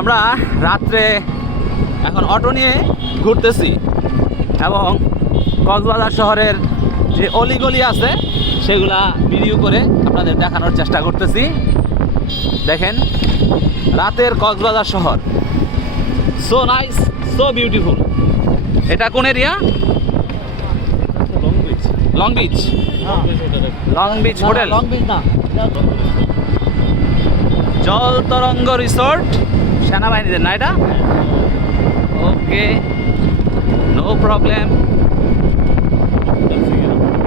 আমরা রাত্রে এখন অটো নিয়ে ঘুরতেছি এবং কক্সবাজার শহরের যে অলিগলি আছে সেগুলা ভিডিও করে আপনাদের দেখানোর চেষ্টা করতেছি। দেখেন রাতের কক্সবাজার শহর, সো নাইস, সো বিউটিফুল। এটা কোন area? Long beach. Long beach hotel, Jal Tarang resort, সেনাবাহিনীদের না এটা? Okay, no problem.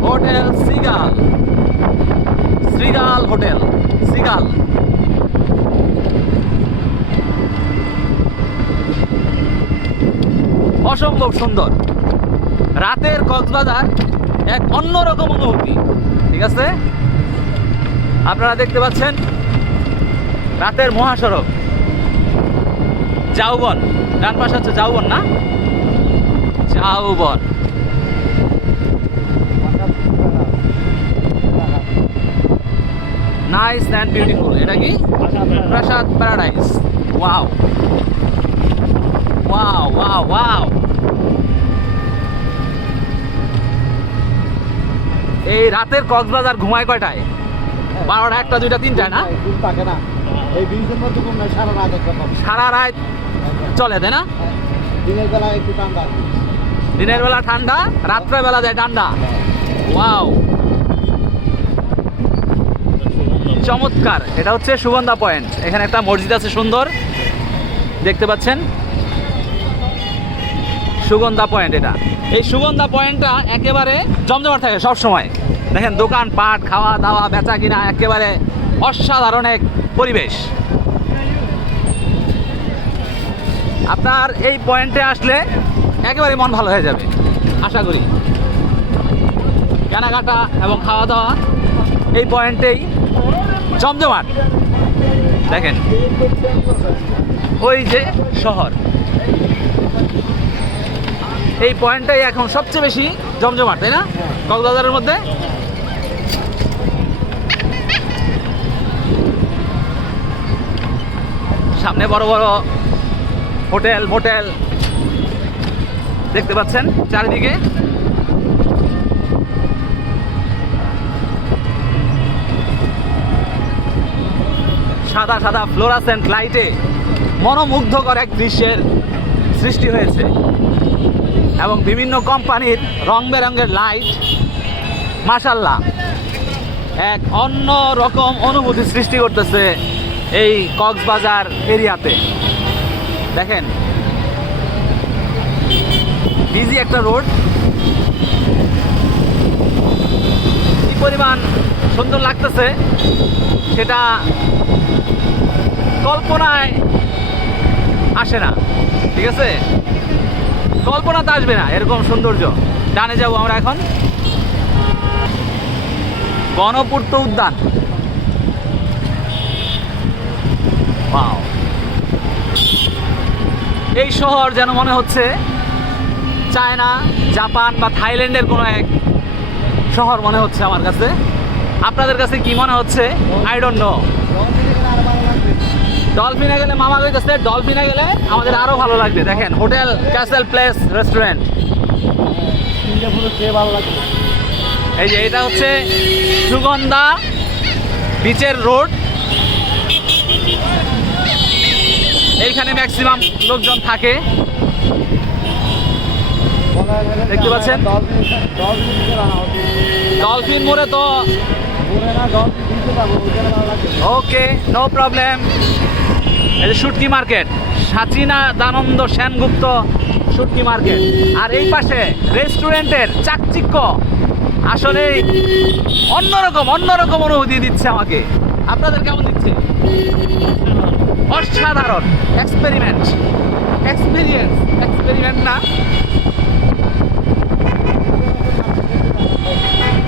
Hotel Seagull, শ্রীগাল হোটেল, সিগাল। অসম্ভব সুন্দর। রাতের কক্সবাজার এক অন্যরকম অনুভূতি, ঠিক আছে? আপনারা দেখতে পাচ্ছেন রাতের মহাসড়ক, ঝাউবন, ডান পাশে হচ্ছে ঝাউবন না? ঝাউবন। Nice and beautiful. এটা কি? Prasad Paradise. Wow wow wow wow. এই রাতের কক্সবাজার ঘুমায় কয়টায়? 12টা, 1টা, 2টা, 3টায় না? সারা রাত চলে, তাই না? দিনের বেলা একটু ঠান্ডা, দিনের বেলা ঠান্ডা, রাত্রে বেলা যায় ঠান্ডা। ওয়াও, চমৎকার। এটা হচ্ছে সুগন্ধা পয়েন্ট। এখানে একটা মসজিদ আছে সুন্দর, দেখতে পাচ্ছেন? সুগন্ধা পয়েন্ট এটা। এই সুগন্ধা পয়েন্টটা একেবারে জমজমাট থাকে সব সময়। দেখেন দোকান পাট, খাওয়া দাওয়া, বেচা কিনা, একেবারে অসাধারণ এক পরিবেশ। আপনার এই পয়েন্টে আসলে একেবারে মন ভালো হয়ে যাবে আশা করি। কেনাকাটা এবং খাওয়া দাওয়া এই পয়েন্টেই জমজমাট। দেখেন ওই যে শহর, এই পয়েন্টটাই এখন সবচেয়ে বেশি জমজমাট, তাই না কক্সবাজারের মধ্যে? সামনে বড় বড় হোটেল মোটেল দেখতে পাচ্ছেন চারিদিকে। সাদা সাদা ফ্লোরাসেন্ট লাইটে মনোমুগ্ধকর এক দৃশ্যের সৃষ্টি হয়েছে এবং বিভিন্ন কোম্পানির রং বেরঙের লাইট, মাশাআল্লাহ এক অন্য রকম অনুভূতি সৃষ্টি করতেছে এই কক্সবাজার এরিয়াতে। দেখেন বিজি একটা রোড, কি পরিমাণ সুন্দর লাগতেছে সেটা কল্পনায় আসে না, ঠিক আছে? কল্পনাতে আসবে না এরকম সৌন্দর্য। ডানে যাব আমরা এখন, গণপূর্ত উদ্যান। ওয়াও, এই শহর যেন মনে হচ্ছে চায়না, জাপান বা থাইল্যান্ডের কোনো এক শহর মনে হচ্ছে আমার কাছে। আপনাদের কাছে কি মনে হচ্ছে? I don't know. ডলফিনে গেলে মামা কইতেছে ডলফিনে গেলে আমাদের আরো ভালো লাগবে। দেখেন হোটেল ক্যাসেল প্লেস রেস্টুরেন্ট, এই যে এটা হচ্ছে সুগন্ধা বিচের রোড। এইখানে ম্যাক্সিমাম লোকজন থাকে, দেখতে পাচ্ছেন। ডলফিন মোড়ে তো ওকে, নো প্রবলেম। এই যে শুটকি মার্কেট, সাচিনা দানন্দ সেনগুপ্ত শুটকি মার্কেট। আর এই পাশে রেস্টুরেন্টের চাকচিক্য আসলে অন্যরকম অন্যরকম অনুভূতি দিচ্ছে আমাকে। আপনাদের কেমন দিচ্ছে? অসাধারণ এক্সপেরিমেন্ট, এক্সপেরিমেন্ট না?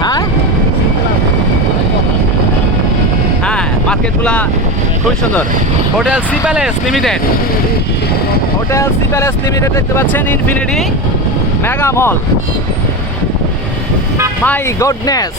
হ্যাঁ হ্যাঁ, মার্কেটগুলা খুবই সুন্দর। Hotel sea palace limited, hotel sea palace limited দেখতে পাচ্ছেন। Infinity mega mall, my goodness.